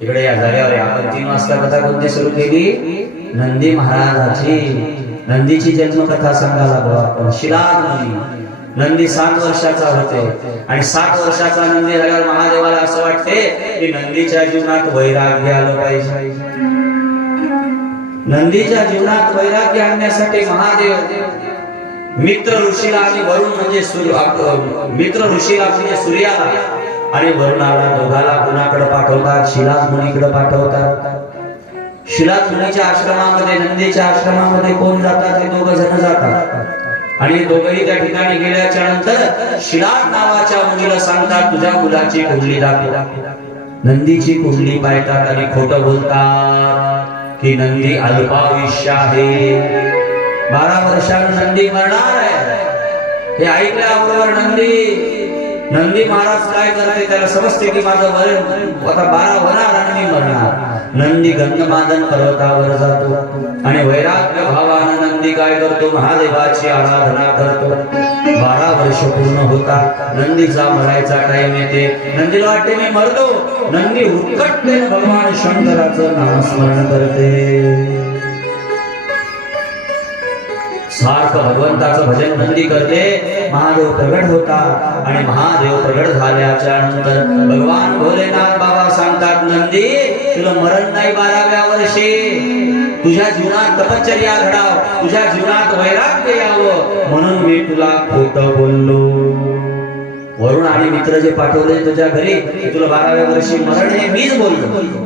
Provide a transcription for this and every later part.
इकडे या जागेवर आपण तीन वाजता कथा कोणती सुरू केली? नंदी महाराजाची. नंदीची जन्मकथा सांगायला बघा आपण. शिलाद नंदी नंदी सात वर्षाचा होते. आणि सात वर्षाचा नंदी झाल्यावर महादेवाला असं वाटते की नंदीच्या जीवनात वैराग्य आलं पाहिजे. नंदीच्या जीवनात वैराग्य आणण्यासाठी महादेव मित्र ऋषीला आणि वरुण म्हणजे सूर्य मित्र ऋषीला म्हणजे सूर्याला आणि वरुणाला दोघाला कुणाकडे पाठवतात शिलाज मुनीकडे पाठवतात. शिलाज मुनीच्या आश्रमामध्ये नंदीच्या आश्रमामध्ये कोण जातात? ते दोघ जण जातात. आणि दोघही त्या ठिकाणी गेल्याच्यानंतर शिलाज नावाच्या मुलीला सांगतात तुझ्या मुलाची कुंडली दाखव. नंदीची कुंडली पाहतात आणि खोटं बोलतात की नंदी अल्पायुष्य आहे. बारा वर्षानं नंदी मरणार आहे. हे ऐकल्याबरोबर नंदी नंदी महाराज काय करते त्याला समजते की माझं वरण आता बारा होणार आणि मी मरणार. नंदी गंधमादन पर्वतावर जातो आणि वैराग्य भावानं नंदी काय करतो? महादेवाची आराधना करतो. बारा वर्ष पूर्ण होता. नंदीचा मरायचा टाइम येते. नंदीला वाटते मी मरतो. नंदी उत्कटतेने भगवान शंकराचं नामस्मरण करते. सारखं भगवंताचं भजन बंदी करते. महादेव प्रगट होता आणि महादेव प्रगट झाल्याच्यानंतर भगवान भोलेनाथ बाबा सांगतात नंदी तुला मरण नाही बाराव्या वर्षी. तुझ्या जीवनात तपश्चर्या घडाव. तुझ्या जीवनात वैराग्य यावं. म्हणून मी तुला खोट बोललो. वरुण आणि मित्र जे पाठवले तुझ्या घरी तुला बाराव्या वर्षी मरण हे मीच बोललो.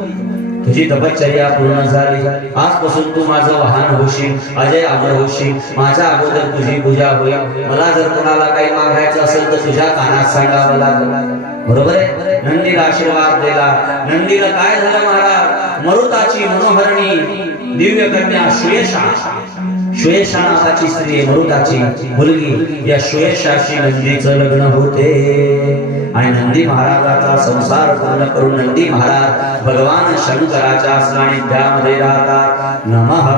तुझी तपश्चर्या पूर्ण झाली आजपासून तू माझं वाहन होशील अजय अमर होशील माझ्या अगोदर तुझी पूजा होईल. मला जर कोणाला काही मागायचं असेल तर तुझ्या कानात सांगावं लागेल बरोबर आहे? नंदीला आशीर्वाद दिला नंदीला काय झालं महाराज? मरुताची मनोहरणी दिव्य कन्या श्वेषा. श्वेषा नावाची स्त्री मरुताची मुलगी. या श्वेषाशी नंदीचं लग्न होते. नंदी महाराजाचा संसार पूर्ण करून नंदी महाराज भगवान शंकराच्या सानिध्यामध्ये राहतात. नमः